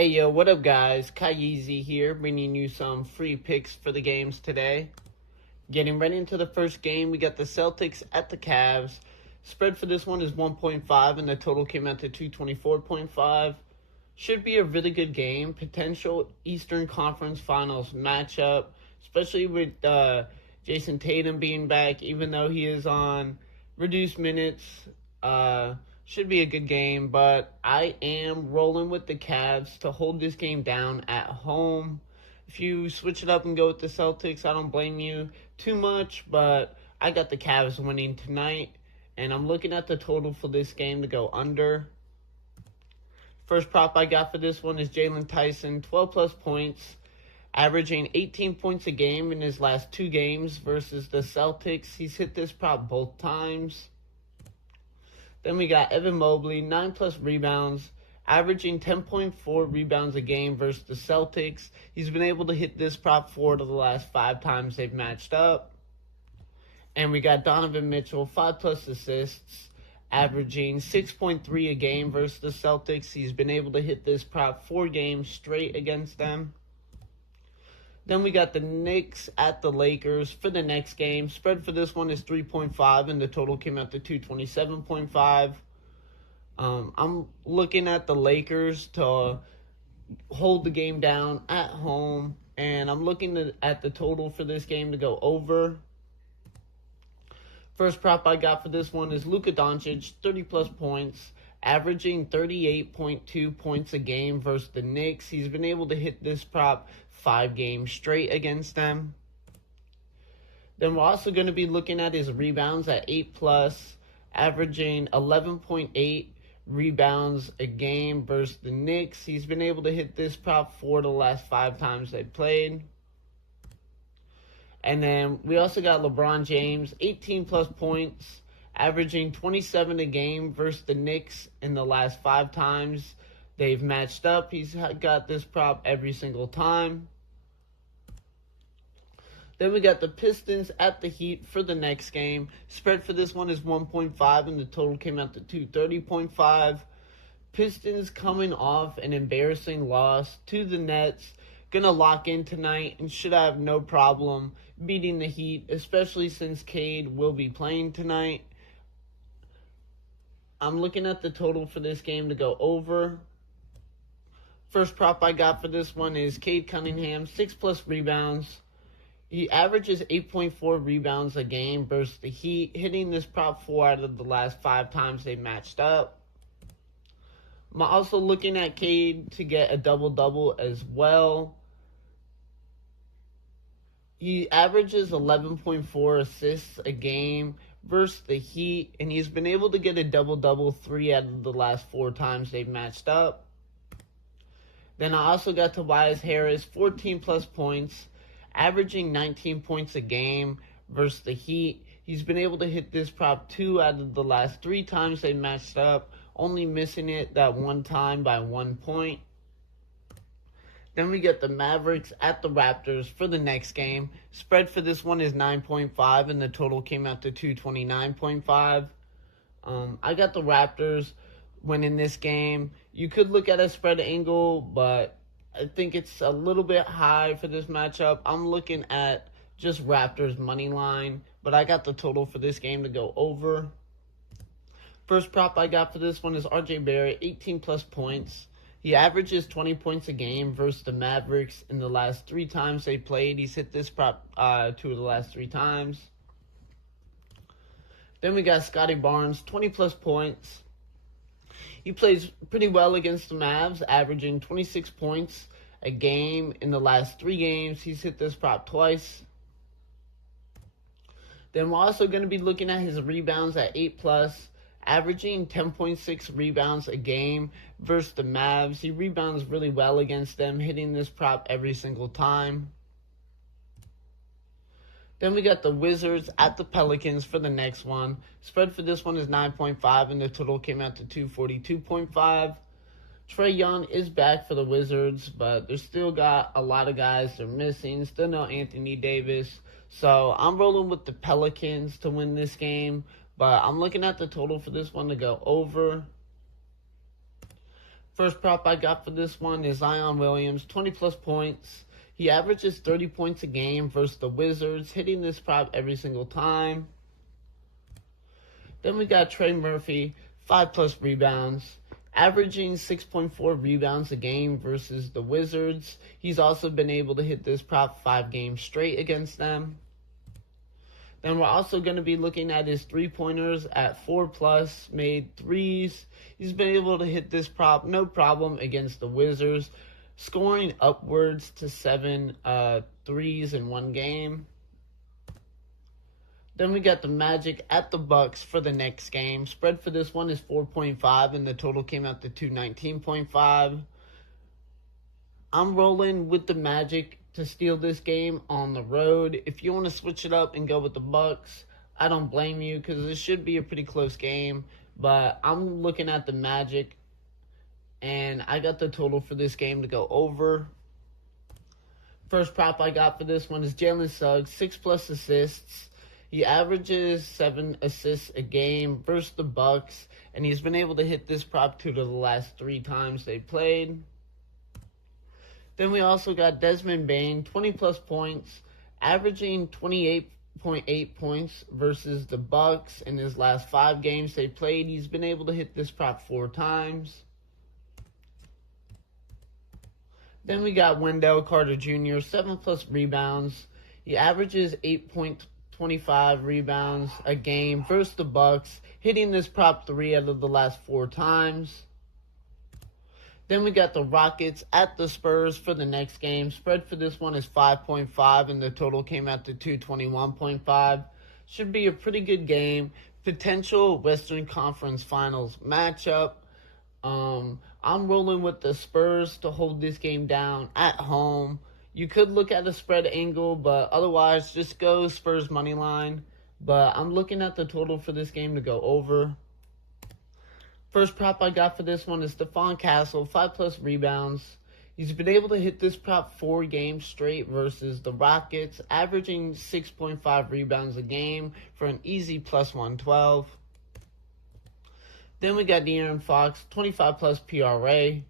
Hey yo, what up guys? Kyeezyz here, bringing you some free picks for the games today. Getting right into the first game, we got the Celtics at the Cavs. Spread for this one is 1.5 and the total came out to 224.5. Should be a really good game. Potential Eastern Conference Finals matchup, especially with Jason Tatum being back, even though he is on reduced minutes. Should be a good game, but I am rolling with the Cavs to hold this game down at home. If you switch it up and go with the Celtics, I don't blame you too much, but I got the Cavs winning tonight, and I'm looking at the total for this game to go under. First prop I got for this one is Jalen Tyson, 12 plus points, averaging 18 points a game in his last two games versus the Celtics. He's hit this prop both times. Then we got Evan Mobley, 9 plus rebounds, averaging 10.4 rebounds a game versus the Celtics. He's been able to hit this prop 4 to the last 5 times they've matched up. And we got Donovan Mitchell, 5 plus assists, averaging 6.3 a game versus the Celtics. He's been able to hit this prop 4 games straight against them. Then we got the Knicks at the Lakers for the next game. Spread for this one is 3.5, and the total came out to 227.5. I'm looking at the Lakers to hold the game down at home, and I'm looking at the total for this game to go over. First prop I got for this one is Luka Doncic, 30-plus points, averaging 38.2 points a game versus the Knicks. He's been able to hit this prop 5 games straight against them. Then we're also going to be looking at his rebounds at 8 plus, averaging 11.8 rebounds a game versus the Knicks. He's been able to hit this prop 4 the last 5 times they played. And then we also got LeBron James, 18 plus points, averaging 27 a game versus the Knicks in the last 5 times they've matched up. He's got this prop every single time. Then we got the Pistons at the Heat for the next game. Spread for this one is 1.5 and the total came out to 230.5. Pistons coming off an embarrassing loss to the Nets. Gonna lock in tonight and should have no problem beating the Heat, especially since Cade will be playing tonight. I'm looking at the total for this game to go over. First prop I got for this one is Cade Cunningham, 6 plus rebounds. He averages 8.4 rebounds a game versus the Heat, hitting this prop 4 out of the last 5 times they matched up. I'm also looking at Cade to get a double-double as well. He averages 11.4 assists a game versus the Heat, and he's been able to get a double-double 3 out of the last 4 times they've matched up. Then I also got Tobias Harris, 14 plus points, averaging 19 points a game versus the Heat. He's been able to hit this prop 2 out of the last 3 times they matched up, only missing it that one time by 1 point. Then we get the Mavericks at the Raptors for the next game. Spread for this one is 9.5 and the total came out to 229.5. I got the Raptors winning this game. You could look at a spread angle, but I think it's a little bit high for this matchup. I'm looking at just Raptors money line, but I got the total for this game to go over. First prop I got for this one is RJ Barrett, 18 plus points. He averages 20 points a game versus the Mavericks in the last 3 times they played. He's hit this prop 2 of the last 3 times. Then we got Scotty Barnes, 20 plus points. He plays pretty well against the Mavs, averaging 26 points a game in the last 3 games. He's hit this prop twice. Then we're also going to be looking at his rebounds at 8 plus, averaging 10.6 rebounds a game versus the Mavs. He rebounds really well against them, hitting this prop every single time. Then we got the Wizards at the Pelicans for the next one. Spread for this one is 9.5 and the total came out to 242.5. Trae Young is back for the Wizards, but they're still got a lot of guys they're missing. Still no Anthony Davis. So I'm rolling with the Pelicans to win this game, but I'm looking at the total for this one to go over. First prop I got for this one is Zion Williams, 20 plus points. He averages 30 points a game versus the Wizards, hitting this prop every single time. Then we got Trey Murphy, 5 plus rebounds, averaging 6.4 rebounds a game versus the Wizards. He's also been able to hit this prop 5 games straight against them. Then we're also going to be looking at his three-pointers at 4 plus, made threes. He's been able to hit this prop no problem against the Wizards, scoring upwards to 7 threes in one game. Then we got the Magic at the Bucks for the next game. Spread for this one is 4.5, and the total came out to 219.5. I'm rolling with the Magic to steal this game on the road. If you want to switch it up and go with the Bucks, I don't blame you because this should be a pretty close game. But I'm looking at the Magic, and I got the total for this game to go over. First prop I got for this one is Jalen Suggs, 6 plus assists. He averages 7 assists a game versus the Bucks, and he's been able to hit this prop 2 to the last 3 times they played. Then we also got Desmond Bane, 20 plus points, averaging 28.8 points versus the Bucks in his last 5 games they played. He's been able to hit this prop 4 times. Then we got Wendell Carter Jr., 7 plus rebounds. He averages 8.25 rebounds a game versus the Bucks, hitting this prop 3 out of the last 4 times. Then we got the Rockets at the Spurs for the next game. Spread for this one is 5.5, and the total came out to 221.5. Should be a pretty good game. Potential Western Conference Finals matchup. I'm rolling with the Spurs to hold this game down at home. You could look at a spread angle, but otherwise just go Spurs money line. But I'm looking at the total for this game to go over. First prop I got for this one is Stephon Castle, 5 plus rebounds. He's been able to hit this prop 4 games straight versus the Rockets, averaging 6.5 rebounds a game for an easy plus 112. Then we got De'Aaron Fox, 25 plus PRA.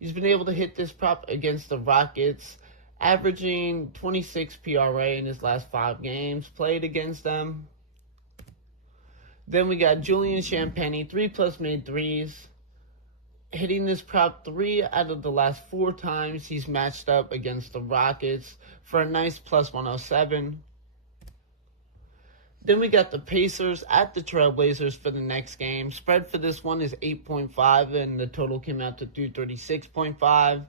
He's been able to hit this prop against the Rockets, averaging 26 PRA in his last 5 games played against them. Then we got Julian Champagnie, 3 plus made threes, hitting this prop 3 out of the last 4 times he's matched up against the Rockets for a nice plus 107. Then we got the Pacers at the Trailblazers for the next game. Spread for this one is 8.5, and the total came out to 236.5.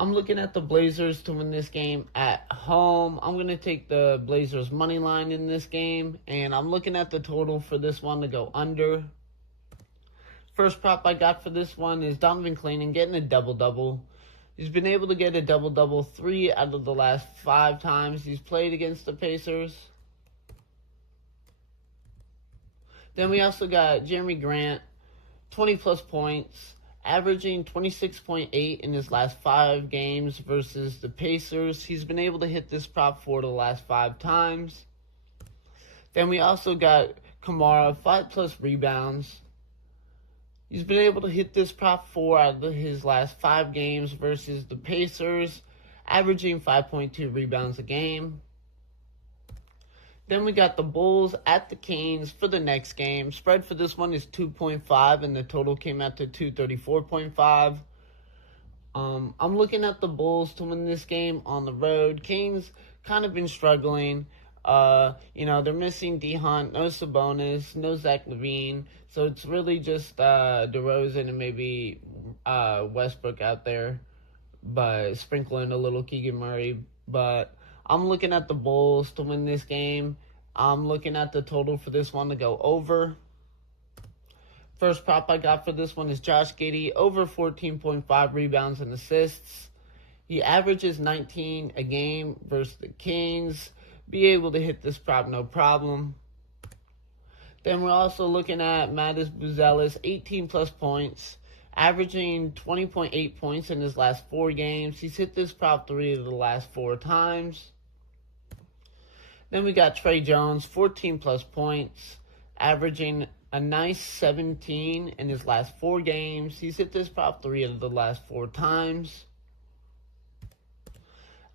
I'm looking at the Blazers to win this game at home. I'm going to take the Blazers money line in this game, and I'm looking at the total for this one to go under. First prop I got for this one is Donovan Clayton getting a double-double. He's been able to get a double-double 3 out of the last 5 times he's played against the Pacers. Then we also got Jeremy Grant, 20 plus points, averaging 26.8 in his last 5 games versus the Pacers. He's been able to hit this prop 4 the last 5 times. Then we also got Kamara, 5 plus rebounds. He's been able to hit this prop 4 out of his last 5 games versus the Pacers, averaging 5.2 rebounds a game. Then we got the Bulls at the Canes for the next game. Spread for this one is 2.5, and the total came out to 234.5. I'm looking at the Bulls to win this game on the road. Canes kind of been struggling. They're missing D Hunt, no Sabonis, no Zach LaVine. So it's really just DeRozan and maybe Westbrook out there, but sprinkling a little Keegan Murray. But I'm looking at the Bulls to win this game. I'm looking at the total for this one to go over. First prop I got for this one is Josh Giddey, over 14.5 rebounds and assists. He averages 19 a game versus the Kings. Be able to hit this prop no problem. Then we're also looking at Mattis Buzelis, 18 plus points, averaging 20.8 points in his last 4 games. He's hit this prop 3 of the last 4 times. Then we got Trey Jones, 14 plus points, averaging a nice 17 in his last 4 games. He's hit this prop 3 of the last 4 times.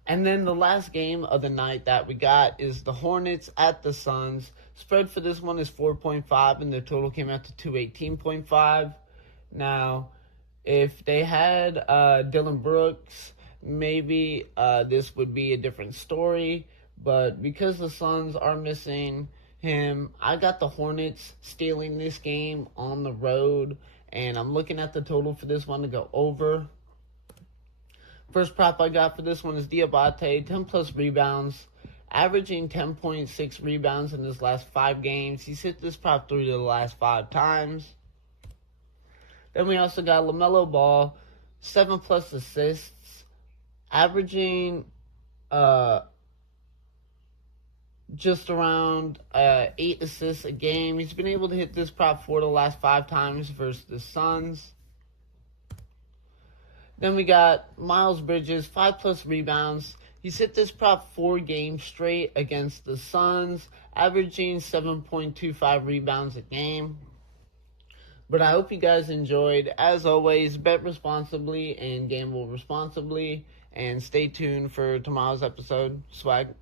And then the last game of the night that we got is the Hornets at the Suns. Spread for this one is 4.5, and the total came out to 218.5. Now, if they had Dylan Brooks, maybe this would be a different story. But because the Suns are missing him, I got the Hornets stealing this game on the road, and I'm looking at the total for this one to go over. First prop I got for this one is Diabate, 10 plus rebounds, averaging 10.6 rebounds in his last 5 games. He's hit this prop 3 of the last 5 times. Then we also got LaMelo Ball, 7 plus assists, averaging just around 8 assists a game. He's been able to hit this prop 4 of the last 5 times versus the Suns. Then we got Miles Bridges, 5 plus rebounds. He's hit this prop 4 games straight against the Suns, averaging 7.25 rebounds a game. But I hope you guys enjoyed. As always, bet responsibly and gamble responsibly. And stay tuned for tomorrow's episode. Swag.